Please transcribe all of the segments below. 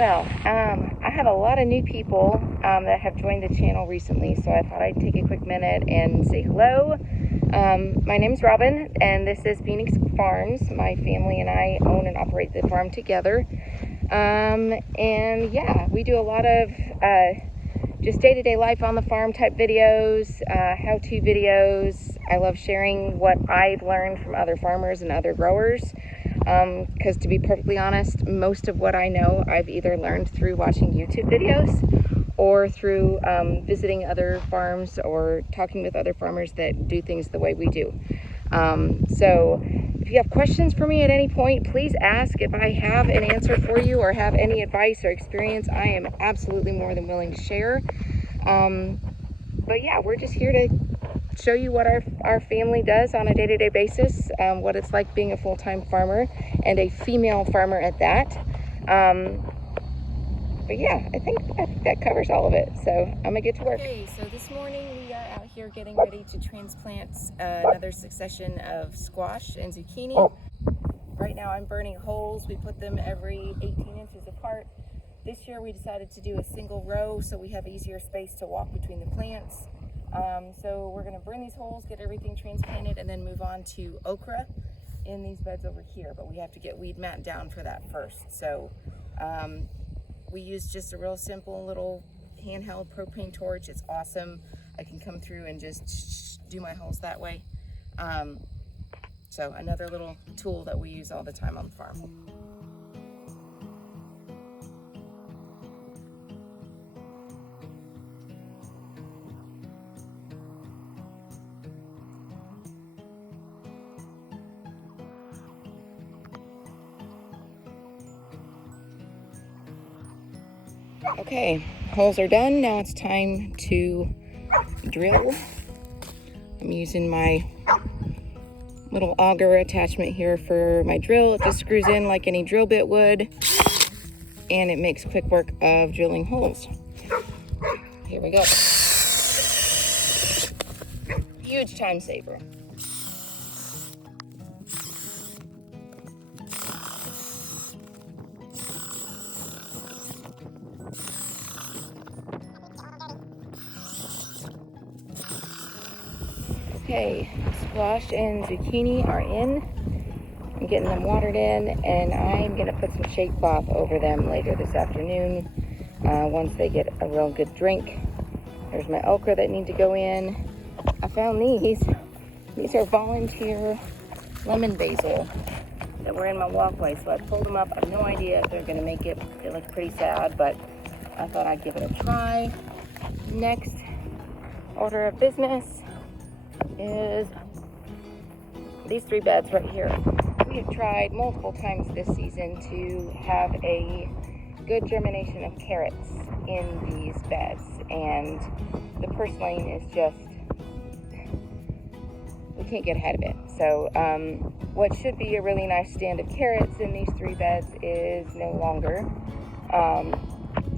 I have a lot of new people that have joined the channel recently, so I thought I'd take a quick minute and say hello. My name's Robin, and this is Phoenix Farms. My family and I own and operate the farm together. And yeah, we do a lot of just day-to-day life on the farm type videos, how-to videos. I love sharing what I've learned from other farmers and other growers. Because to be perfectly honest, most of what I know I've either learned through watching YouTube videos or through visiting other farms or talking with other farmers that do things the way we do. So if you have questions for me at any point, please ask. If I have an answer for you or have any advice or experience, I am absolutely more than willing to share. But yeah, we're just here to show you what our family does on a day-to-day basis, what it's like being a full-time farmer and a female farmer at that. But yeah, I think that covers all of it, so I'm gonna get to work. Okay, so this morning we are out here getting ready to transplant another succession of squash and zucchini. Right now I'm burning holes. We put them every 18 inches apart. This year we decided to do a single row so we have easier space to walk between the plants. So we're going to burn these holes, get everything transplanted, and then move on to okra in these beds over here. But we have to get weed mat down for that first. So we use just a real simple little handheld propane torch. It's awesome. I can come through and just do my holes that way. So another little tool that we use all the time on the farm. Okay, holes are done. Now it's time to drill. I'm using my little auger attachment here for my drill. It just screws in like any drill bit would, and it makes quick work of drilling holes. Here we go. Huge time saver. Okay, squash and zucchini are in. I'm getting them watered in, and I'm gonna put some shake cloth over them later this afternoon once they get a real good drink. There's my okra that need to go in. I found these. These are volunteer lemon basil that were in my walkway, so I pulled them up. I have no idea if they're gonna make it. They look pretty sad, but I thought I'd give it a try. Next order of business is these 3 beds right here. We have tried multiple times this season to have a good germination of carrots in these beds, and the purslane is just, we can't get ahead of it. So what should be a really nice stand of carrots in these 3 beds is no longer.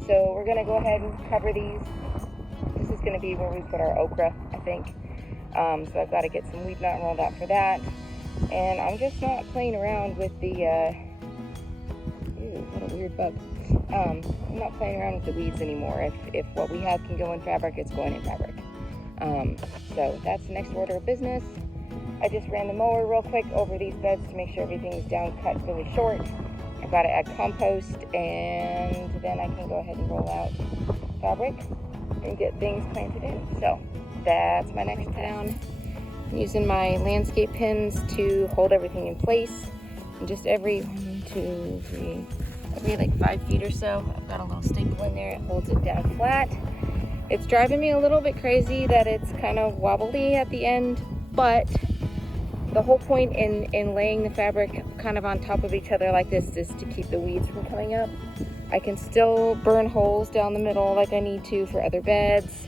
So we're gonna go ahead and cover these. This is gonna be where we put our okra, I think. So I've got to get some weed mat rolled out for that. And I'm just not playing around with the, ew, what a weird bug. I'm not playing around with the weeds anymore. If what we have can go in fabric, it's going in fabric. So that's the next order of business. I just ran the mower real quick over these beds to make sure everything is down cut really short. I've got to add compost, and then I can go ahead and roll out fabric and get things planted in. So that's my next down. I'm using my landscape pins to hold everything in place. And just every 1, 2, 3, every like 5 feet or so, I've got a little staple in there. It holds it down flat. It's driving me a little bit crazy that it's kind of wobbly at the end, but the whole point in laying the fabric kind of on top of each other like this is to keep the weeds from coming up. I can still burn holes down the middle like I need to for other beds.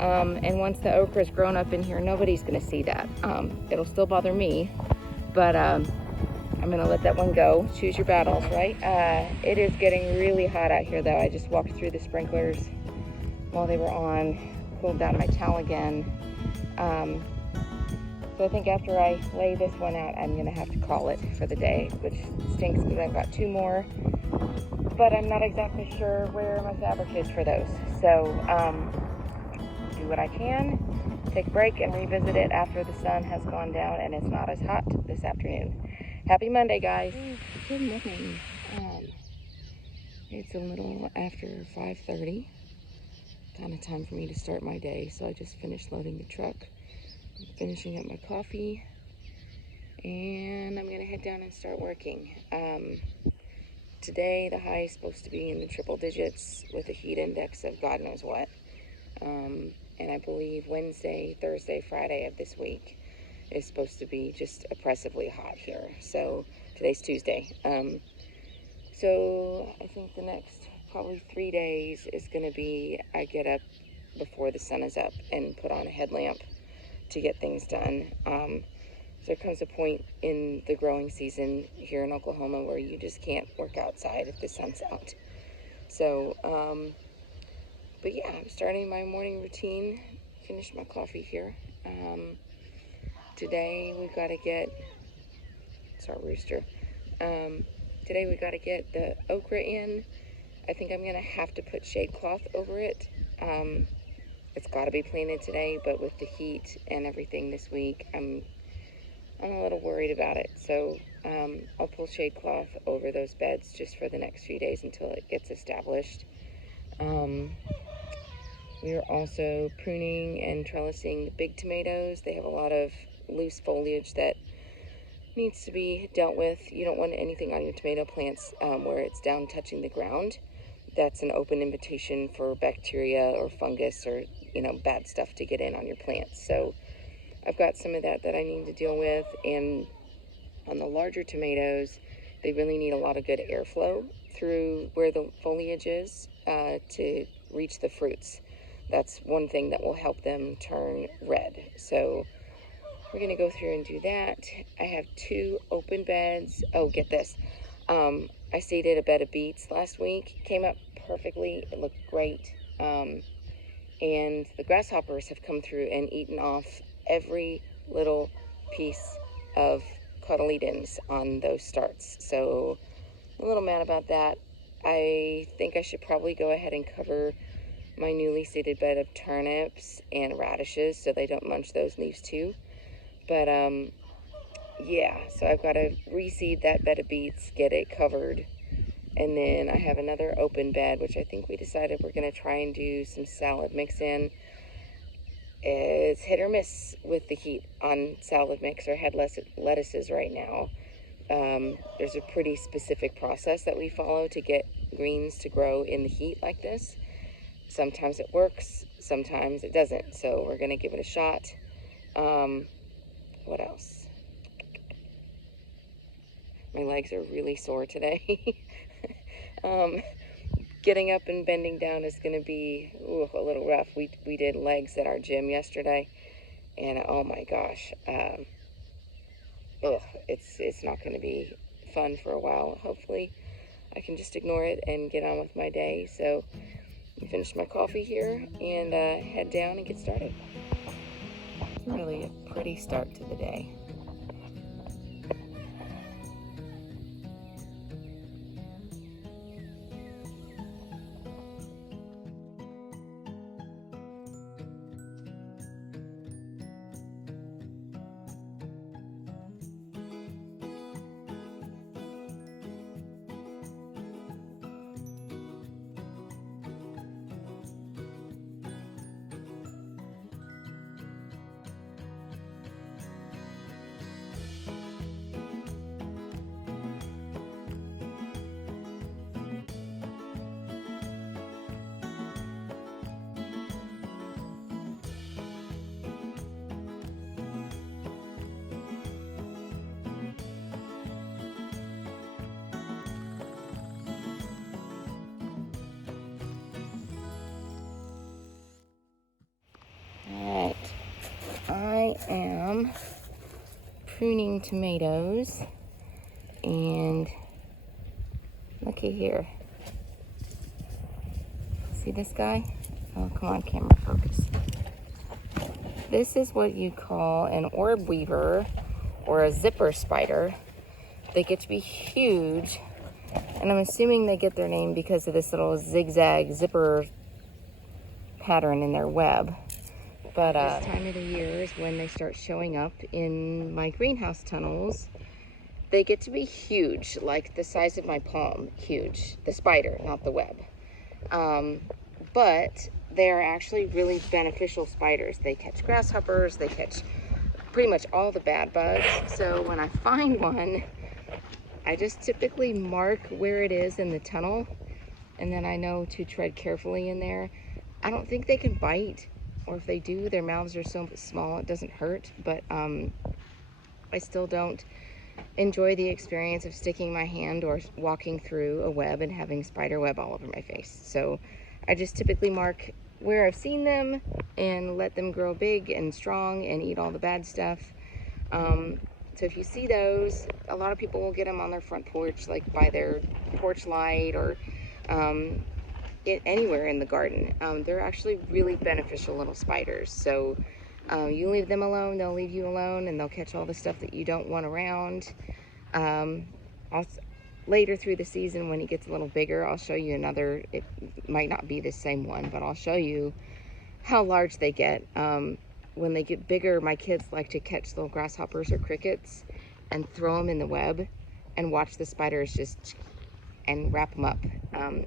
And once the okra's grown up in here, nobody's gonna see that. It'll still bother me, but I'm gonna let that one go. Choose your battles, right? It is getting really hot out here though. I just walked through the sprinklers while they were on, cooled down my towel again. So I think after I lay this one out, I'm gonna have to call it for the day, which stinks because I've got 2 more but I'm not exactly sure where my fabric is for those. So do what I can, take a break, and revisit it after the sun has gone down and it's not as hot this afternoon. Happy Monday, guys. Good morning. It's a little after 5:30. Kind of time for me to start my day, so I just finished loading the truck. I'm finishing up my coffee, and I'm gonna head down and start working. Today the high is supposed to be in the triple digits with a heat index of God knows what. And I believe Wednesday, Thursday, Friday of this week is supposed to be just oppressively hot here. So today's Tuesday. So I think the next probably 3 days is going to be I get up before the sun is up and put on a headlamp to get things done. There comes a point in the growing season here in Oklahoma where you just can't work outside if the sun's out. So, but yeah, I'm starting my morning routine. Finished my coffee here. Today we've got to get, it's our rooster. Today we got to get the okra in. I think I'm gonna have to put shade cloth over it. It's got to be planted today, but with the heat and everything this week, I'm a little worried about it. So I'll pull shade cloth over those beds just for the next few days until it gets established. We are also pruning and trellising the big tomatoes. They have a lot of loose foliage that needs to be dealt with. You don't want anything on your tomato plants where it's down touching the ground. That's an open invitation for bacteria or fungus or bad stuff to get in on your plants. So I've got some of that I need to deal with. And on the larger tomatoes, they really need a lot of good airflow through where the foliage is to reach the fruits. That's one thing that will help them turn red. So we're gonna go through and do that. I have 2 open beds. Oh, get this. I seeded a bed of beets last week. Came up perfectly. It looked great. And the grasshoppers have come through and eaten off every little piece of cotyledons on those starts. So I'm a little mad about that. I think I should probably go ahead and cover my newly seeded bed of turnips and radishes so they don't munch those leaves too. But yeah, so I've got to reseed that bed of beets, get it covered. And then I have another open bed, which I think we decided we're going to try and do some salad mix in. It's hit or miss with the heat on salad mix or head lettuces right now. There's a pretty specific process that we follow to get greens to grow in the heat like this. Sometimes it works, sometimes it doesn't. So we're going to give it a shot. What else? My legs are really sore today. Getting up and bending down is going to be a little rough. We did legs at our gym yesterday, and oh my gosh, it's not going to be fun for a while. Hopefully I can just ignore it and get on with my day. So I finish my coffee here and head down and get started. It's really a pretty start to the day. Alright, I am pruning tomatoes, and looky here. See this guy? Oh, come on, camera, focus. This is what you call an orb weaver or a zipper spider. They get to be huge, And I'm assuming they get their name because of this little zigzag zipper pattern in their web. But this time of the year is when they start showing up in my greenhouse tunnels. They get to be huge, like the size of my palm, huge. The spider, not the web. But they're actually really beneficial spiders. They catch grasshoppers, they catch pretty much all the bad bugs. So when I find one, I just typically mark where it is in the tunnel, and then I know to tread carefully in there. I don't think they can bite, or if they do, their mouths are so small it doesn't hurt, but I still don't enjoy the experience of sticking my hand or walking through a web and having spider web all over my face. So I just typically mark where I've seen them and let them grow big and strong and eat all the bad stuff. So if you see those, a lot of people will get them on their front porch, like by their porch light, or anywhere in the garden. They're actually really beneficial little spiders. So you leave them alone, they'll leave you alone, and they'll catch all the stuff that you don't want around. Later through the season, when he gets a little bigger, I'll show you another. It might not be the same one, but I'll show you how large they get. When they get bigger, my kids like to catch little grasshoppers or crickets and throw them in the web and watch the spiders just and wrap them up.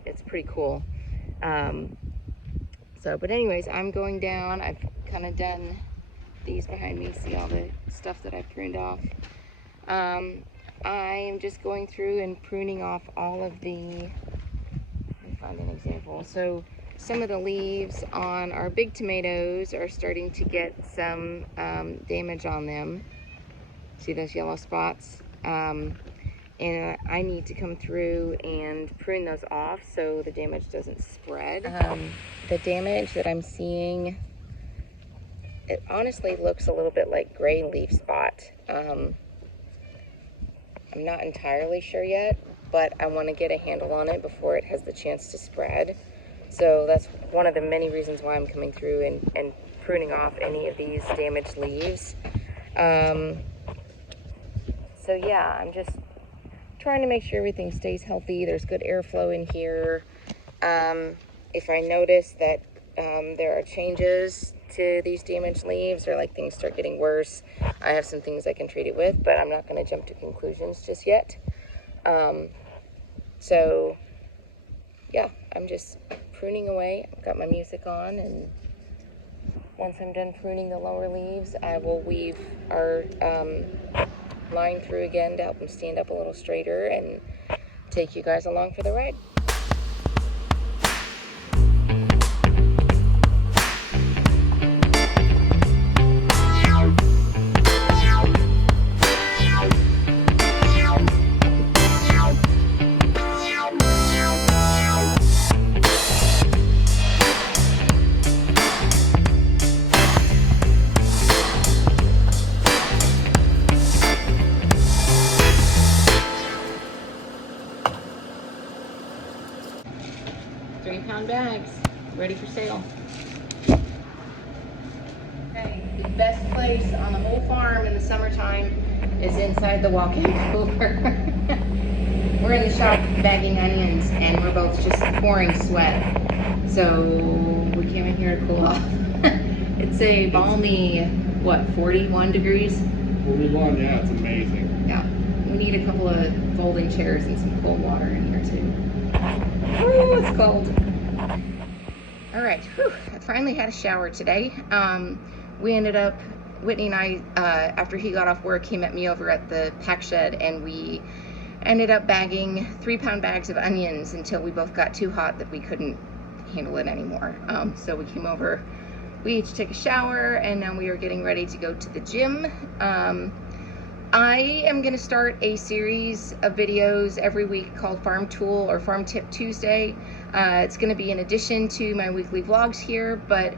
It's pretty cool. But anyways, I'm going down. I've kind of done these behind me. See all the stuff that I pruned off. I am just going through and pruning off all of the, let me find an example. So some of the leaves on our big tomatoes are starting to get some damage on them. See those yellow spots? And I need to come through and prune those off so the damage doesn't spread. The damage that I'm seeing, it honestly looks a little bit like gray leaf spot. I'm not entirely sure yet, but I want to get a handle on it before it has the chance to spread. So that's one of the many reasons why I'm coming through and pruning off any of these damaged leaves. So yeah, I'm just trying to make sure everything stays healthy. There's good airflow in here. If I notice that there are changes to these damaged leaves, or like things start getting worse, I have some things I can treat it with, but I'm not going to jump to conclusions just yet. So yeah, I'm just pruning away. I've got my music on, and once I'm done pruning the lower leaves, I will weave our line through again to help them stand up a little straighter and take you guys along for the ride. Bags ready for sale. Okay, the best place on the whole farm in the summertime is inside the walk-in cooler. We're in the shop bagging onions, and we're both just pouring sweat. So we came in here to cool off. It's a balmy, what, 41 degrees? 41, yeah, it's amazing. Yeah, we need a couple of folding chairs and some cold water in here too. Ooh, it's cold. All right, I finally had a shower today. We ended up, Whitney and I, after he got off work, he met me over at the pack shed, and we ended up bagging 3-pound bags of onions until we both got too hot that we couldn't handle it anymore. So we came over, we each took a shower, and now we are getting ready to go to the gym. I am going to start a series of videos every week called Farm Tool or Farm Tip Tuesday. It's going to be in addition to my weekly vlogs here, but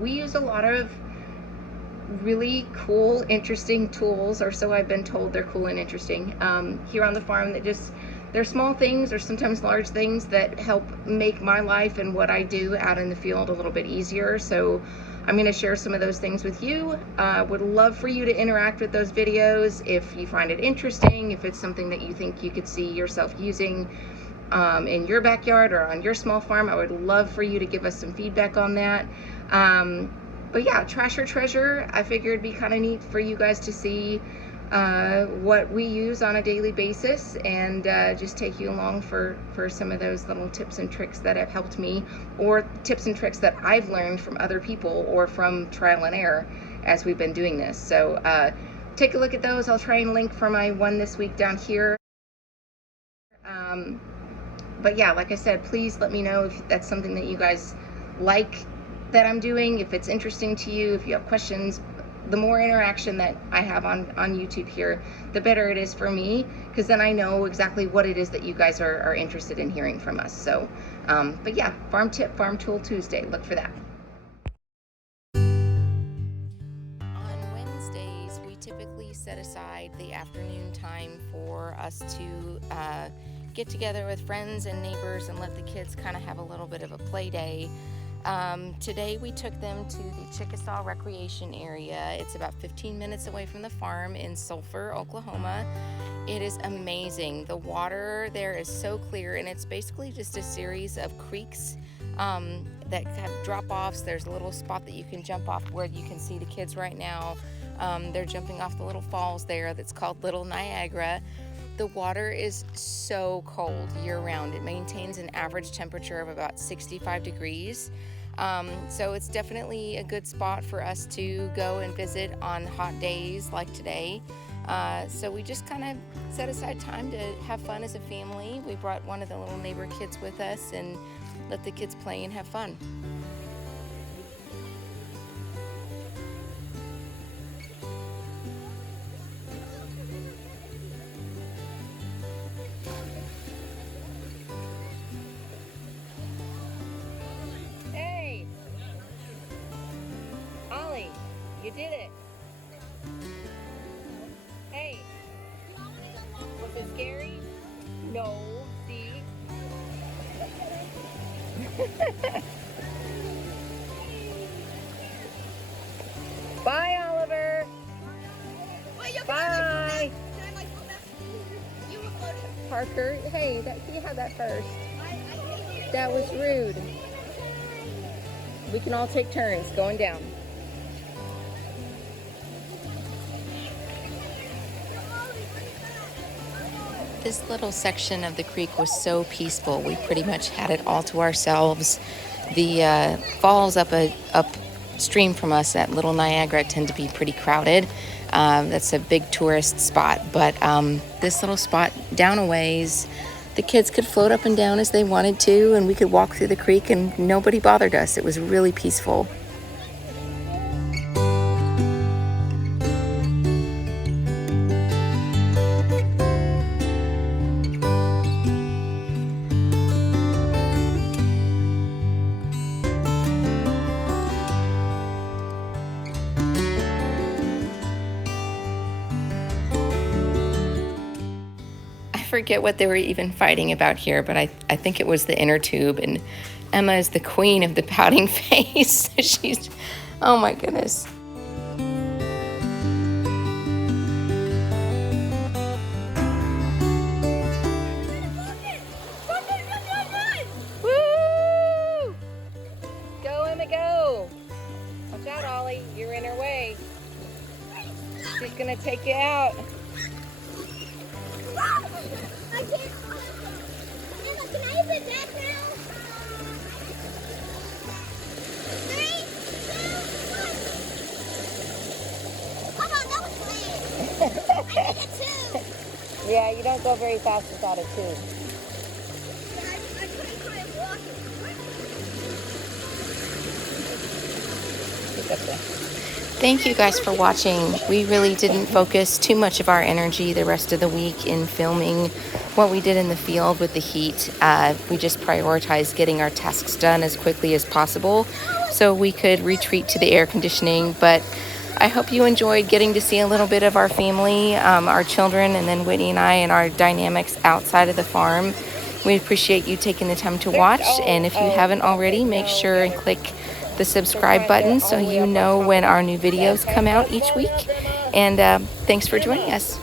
we use a lot of really cool, interesting tools, or so I've been told. They're cool and interesting here on the farm. They're small things, or sometimes large things, that help make my life and what I do out in the field a little bit easier. So I'm going to share some of those things with you. Would love for you to interact with those videos if you find it interesting, if it's something that you think you could see yourself using in your backyard or on your small farm. I would love for you to give us some feedback on that. But yeah, trash or treasure, I figured it'd be kind of neat for you guys to see what we use on a daily basis, and just take you along for some of those little tips and tricks that have helped me, or tips and tricks that I've learned from other people or from trial and error as we've been doing this. So take a look at those. I'll try and link for my one this week down here. But yeah, like I said, please let me know if that's something that you guys like that I'm doing, if it's interesting to you, if you have questions. The more interaction that I have on YouTube here, the better it is for me, because then I know exactly what it is that you guys are interested in hearing from us. So, but yeah, Farm Tip, Farm Tool Tuesday, look for that. On Wednesdays, we typically set aside the afternoon time for us to get together with friends and neighbors and let the kids kind of have a little bit of a play day. Today we took them to the Chickasaw Recreation Area. It's about 15 minutes away from the farm in Sulphur, Oklahoma. It is amazing. The water there is so clear, and it's basically just a series of creeks that have drop-offs. There's a little spot that you can jump off where you can see the kids right now. They're jumping off the little falls there that's called Little Niagara. The water is so cold year-round. It maintains an average temperature of about 65 degrees. So it's definitely a good spot for us to go and visit on hot days like today. So we just kind of set aside time to have fun as a family. We brought one of the little neighbor kids with us and let the kids play and have fun. You did it. Hey, was it scary? No, see? Bye, Oliver. Bye. Parker, hey, you had that first. That was rude. We can all take turns going down. This little section of the creek was so peaceful. We pretty much had it all to ourselves. The falls upstream from us at Little Niagara tend to be pretty crowded. That's a big tourist spot, but this little spot down a ways, the kids could float up and down as they wanted to, and we could walk through the creek and nobody bothered us. It was really peaceful. Forget what they were even fighting about here, but I think it was the inner tube, and Emma is the queen of the pouting face. She's, oh my goodness. Woo! Go, Emma, go. Watch out, Ollie, you're in her way. She's gonna take you out. I can't. Emma, can I have it back now? 3, 2, 1. Come on, that was lame. I need a tube. Yeah, you don't go very fast without a tube. I couldn't try and walk it. It's up there. Thank you guys for watching. We really didn't focus too much of our energy the rest of the week in filming what we did in the field with the heat. We just prioritized getting our tasks done as quickly as possible so we could retreat to the air conditioning. But I hope you enjoyed getting to see a little bit of our family, our children, and then Whitney and I, and our dynamics outside of the farm. We appreciate you taking the time to watch, and if you haven't already, make sure and click the subscribe button so you know when our new videos come out each week. And thanks for joining us.